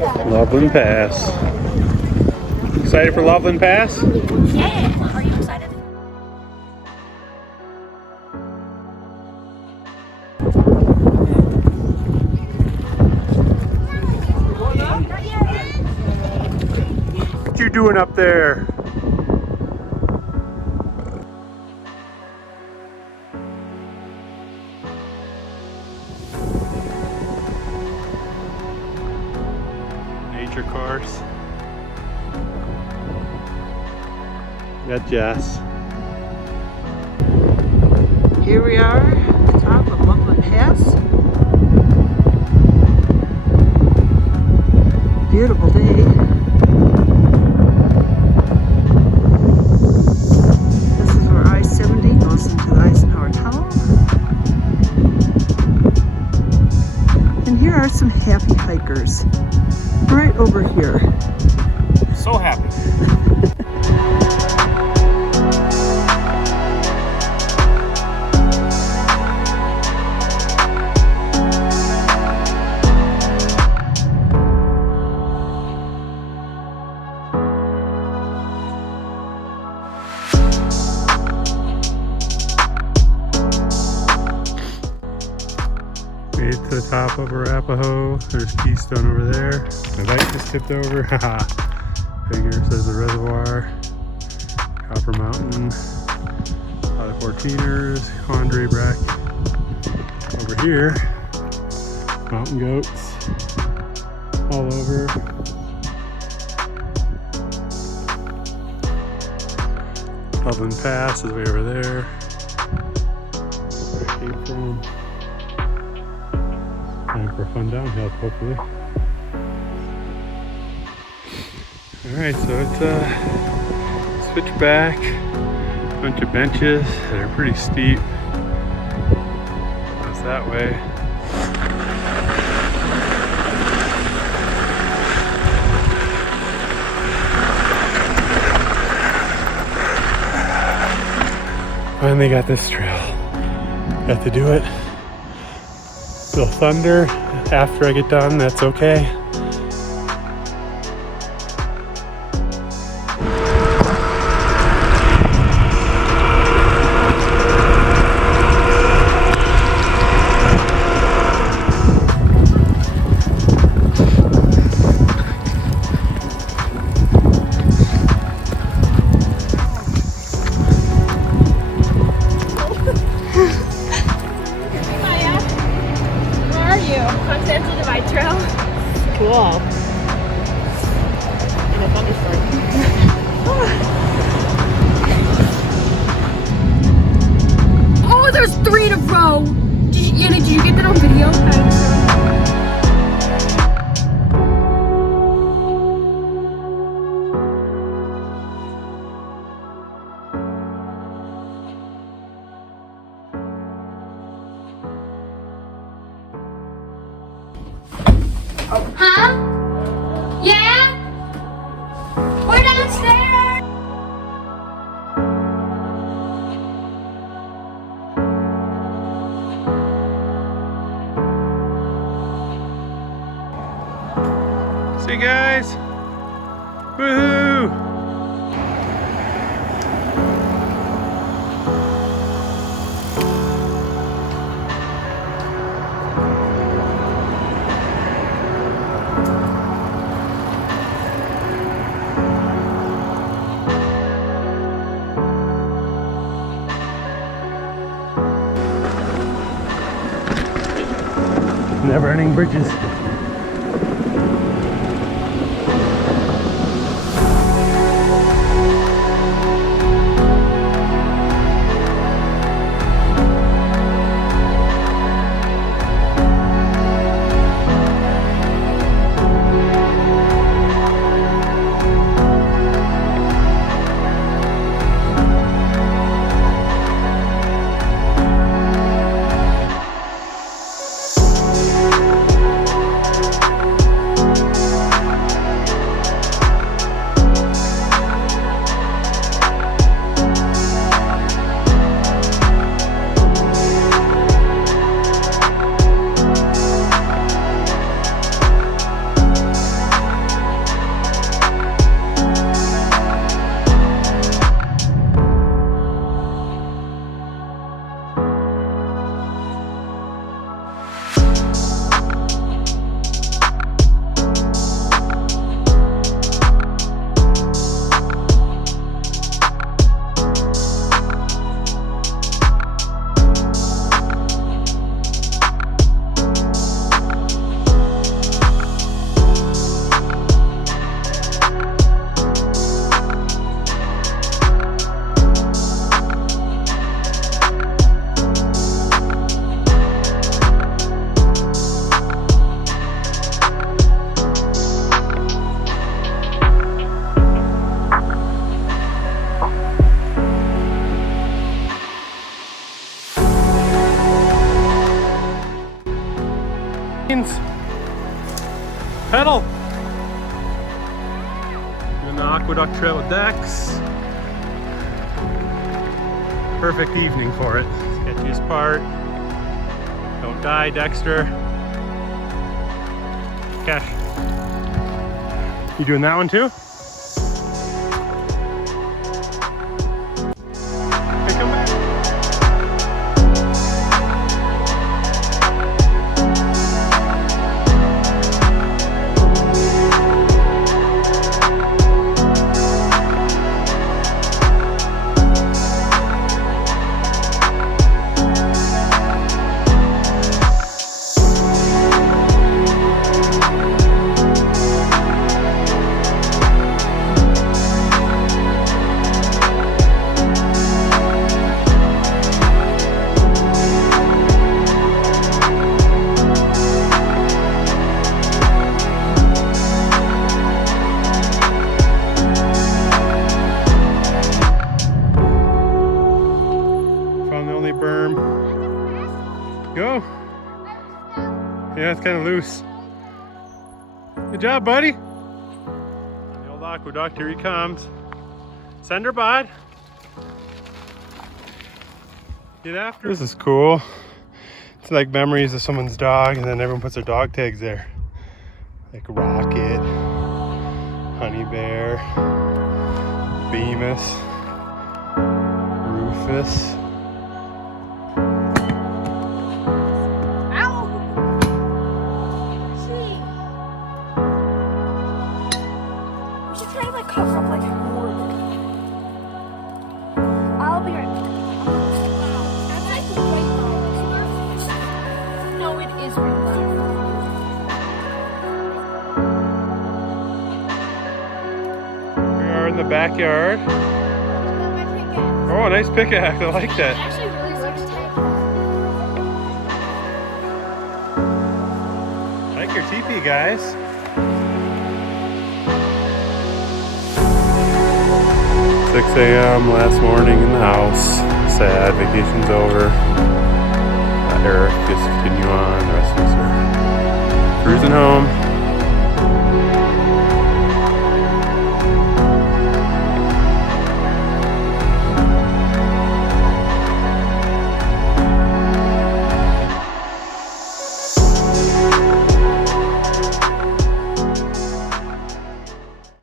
Loveland Pass. Excited for Loveland Pass? Yeah. Are you excited? What you doing up there? Nature course. Got Jess. Here we are at the top of Loveland Pass. Beautiful day. This is where I-70 goes into the Eisenhower Tunnel. And here are some happy hikers right over here. So happy. Made it to the top of Arapahoe. There's Keystone over there. My bike just tipped over. Haha. Figure says the reservoir. Copper Mountain. A lot of 14ers. Andre Brack. Over here. Mountain goats. All over. Loveland Pass is way over there. Where I came from. Time for a fun downhill, hopefully. Alright, so it's switchback, bunch of benches that are pretty steep. Goes that way. Finally got this trail. Got to do it. Little thunder after I get done, that's okay. Continental Divide Trail. Cool. In a thunderstorm. Oh, there's 3 in a row. Did you get that on video? Huh? Yeah? We're downstairs! See you guys! Woohoo! Never-ending bridges. seconds. Pedal. Doing the aqueduct trail with Dex. Perfect evening for it. Sketchiest part. Don't die, Dexter. Cash. You doing that one too? Hey, come back. Berm. Go. Yeah, it's kind of loose. Good job, buddy. The old aqueduct, here he comes. Send her, bud. Get after. This is cool. It's like memories of someone's dog, and then everyone puts their dog tags there. Like Rocket, Honey Bear, Bemis, Rufus. Cover up like more. I'll be right back. That's like right now. No, it is right now. We are in the backyard. Oh, nice pickaxe. I like that. Actually, really likes to I like your teepee, guys. 6 a.m. last morning in the house. Sad, vacation's over. Eric just continue on. The rest of us are cruising home.